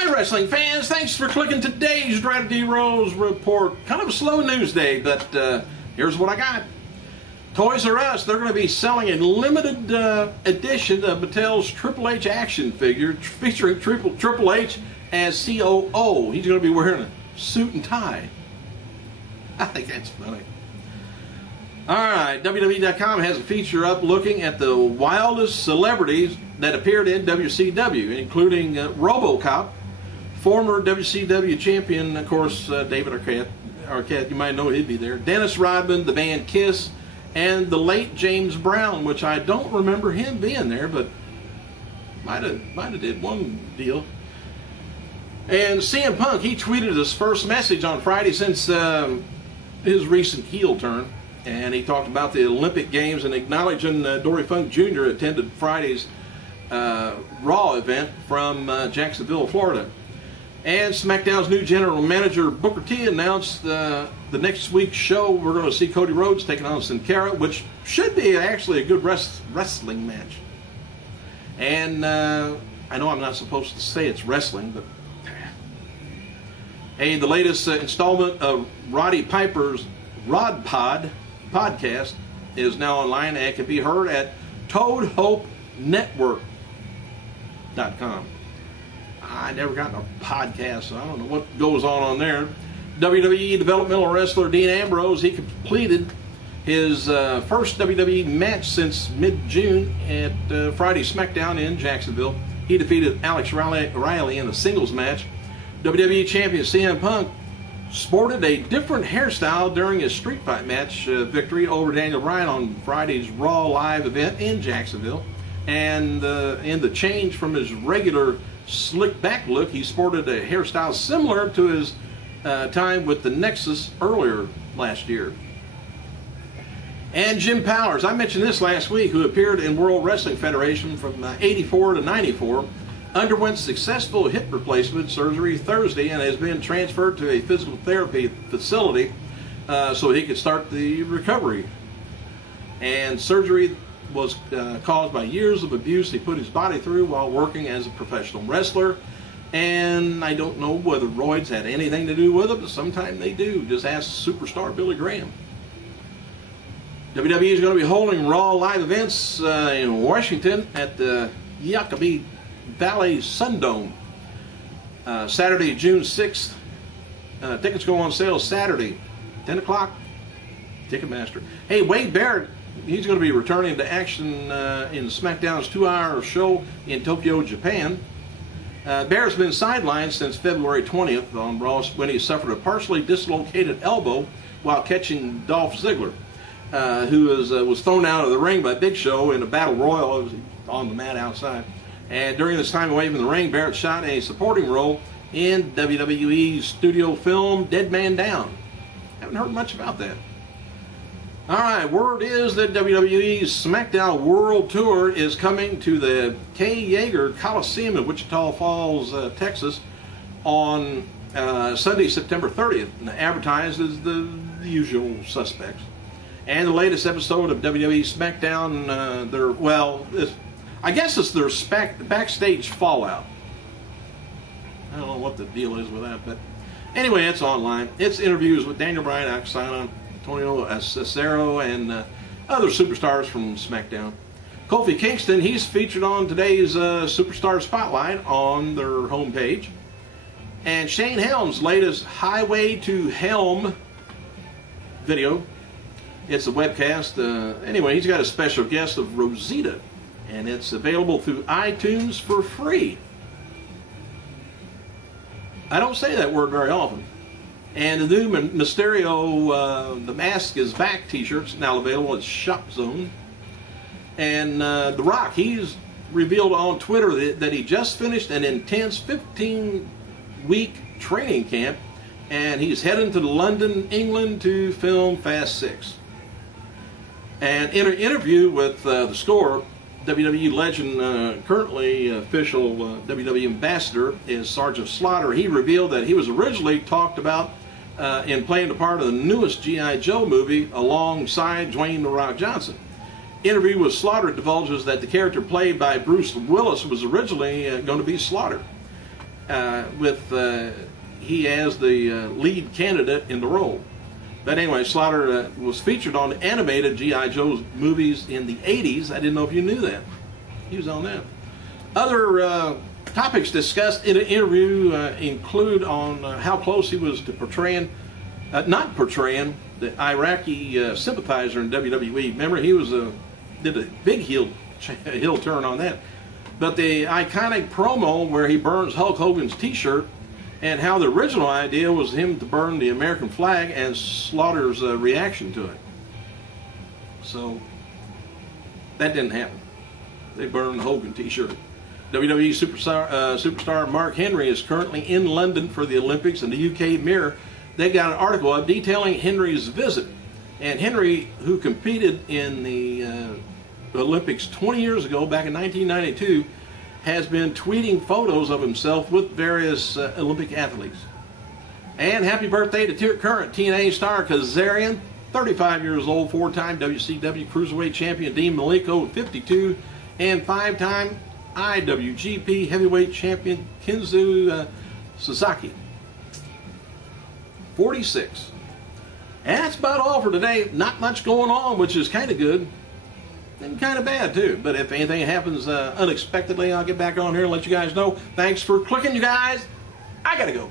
Hi wrestling fans, thanks for clicking today's Dread D Rose report. Kind of a slow news day, but here's what I got. Toys R Us, they're going to be selling a limited edition of Mattel's Triple H action figure featuring Triple H as COO. He's going to be wearing a suit and tie. I think that's funny. Alright, WWE.com has a feature up looking at the wildest celebrities that appeared in WCW, including RoboCop, former WCW champion, of course, David Arquette, you might know he'd be there, Dennis Rodman, the band Kiss, and the late James Brown, which I don't remember him being there, but might have did one deal. And CM Punk, he tweeted his first message on Friday since his recent heel turn. And he talked about the Olympic Games and acknowledging Dory Funk Jr. attended Friday's Raw event from Jacksonville, Florida. And SmackDown's new general manager, Booker T, announced the next week's show we're going to see Cody Rhodes taking on Sin Cara, which should be actually a good wrestling match. And I know I'm not supposed to say it's wrestling, but hey, the latest installment of Roddy Piper's Rod Pod podcast is now online and can be heard at ToadHopeNetwork.com. I never gotten a podcast, so I don't know what goes on there. WWE developmental wrestler Dean Ambrose, he completed his first WWE match since mid-June at Friday's SmackDown in Jacksonville. He defeated Alex Riley in a singles match. WWE champion CM Punk sported a different hairstyle during his street fight match victory over Daniel Bryan on Friday's Raw Live event in Jacksonville. And in the change from his regular slick back look, he sported a hairstyle similar to his time with the Nexus earlier last year. And Jim Powers, I mentioned this last week, who appeared in World Wrestling Federation from 84 to 94, underwent successful hip replacement surgery Thursday and has been transferred to a physical therapy facility so he could start the recovery. And surgery was caused by years of abuse he put his body through while working as a professional wrestler. And I don't know whether roids had anything to do with it, but sometimes they do. Just ask superstar Billy Graham. WWE is going to be holding Raw live events in Washington at the Yucca Valley Sundome Saturday, June 6th. Tickets go on sale Saturday, 10 o'clock, Ticketmaster. Hey, Wade Barrett, he's going to be returning to action in SmackDown's 2-hour show in Tokyo, Japan. Barrett's been sidelined since February 20th on Raw when he suffered a partially dislocated elbow while catching Dolph Ziggler, who was thrown out of the ring by Big Show in a battle royal. It was on the mat outside. And during this time away from the ring, Barrett shot a supporting role in WWE's studio film Dead Man Down. Haven't heard much about that. Alright, word is that WWE's SmackDown World Tour is coming to the Kay Yeager Coliseum in Wichita Falls, Texas on Sunday, September 30th. And advertised as the usual suspects. And the latest episode of WWE SmackDown, I guess it's their backstage fallout. I don't know what the deal is with that, but anyway, it's online. It's interviews with Daniel Bryan, Axana, Antonio Cesaro, and other superstars from SmackDown. Kofi Kingston, he's featured on today's Superstar Spotlight on their homepage. And Shane Helm's latest Highway to Helm video. It's a webcast. Anyway, he's got a special guest of Rosita. And it's available through iTunes for free. I don't say that word very often. And the new Mysterio The Mask is Back t-shirt's now available at Shop Zone. And The Rock, he's revealed on Twitter that he just finished an intense 15-week training camp. And he's heading to London, England to film Fast 6. And in an interview with The Score, WWE legend, currently official WWE ambassador, is Sergeant Slaughter. He revealed that he was originally talked about in playing the part of the newest G.I. Joe movie alongside Dwayne "The Rock" Johnson. Interview with Slaughter divulges that the character played by Bruce Willis was originally going to be Slaughter. with he as the lead candidate in the role. But anyway, Slaughter was featured on animated G.I. Joe movies in the 80s. I didn't know if you knew that. He was on that. Other topics discussed in an interview include on how close he was to portraying, not portraying, the Iraqi sympathizer in WWE. Remember, he was did a big heel turn on that. But the iconic promo where he burns Hulk Hogan's t-shirt, and how the original idea was him to burn the American flag, and Slaughter's reaction to it. So that didn't happen. They burned the Hogan t-shirt. WWE superstar Mark Henry is currently in London for the Olympics, and the UK Mirror, they got an article up detailing Henry's visit. And Henry, who competed in the Olympics 20 years ago, back in 1992, has been tweeting photos of himself with various Olympic athletes. And happy birthday to current TNA star Kazarian, 35 years old, 4-time WCW Cruiserweight Champion Dean Malenko, 52, and 5-time IWGP Heavyweight Champion Kinzu Sasaki, 46. And that's about all for today. Not much going on, which is kind of good. And kind of bad too, but if anything happens unexpectedly, I'll get back on here and let you guys know. Thanks for clicking, you guys. I gotta go.